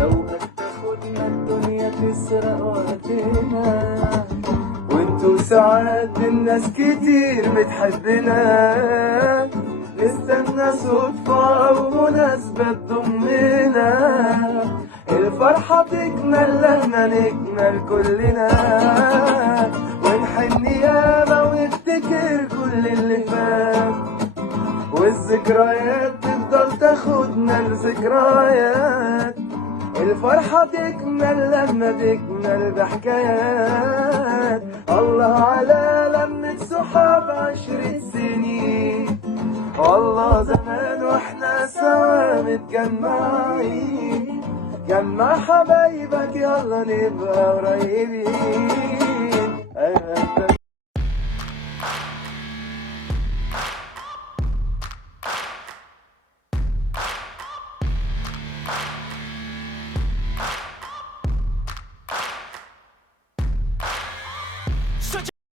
لو هتاخدنا الدنيا تسرق وقتنا، وانتو ساعات الناس كتير بتحبنا، نستنى صدفة أو مناسبة تضمنا، الفرحة تكمل لما نكمل كلنا، ونحن ياما ونفتكر كل اللي فات، والذكريات تفضل تاخدنا لذكريات، الفرحة تكمل لما تكمل بحكايات. الله على لمة صحاب 10 سنين، والله زمان واحنا سوا متجمعين، جمع حبايبك يلا نبقى قريبين.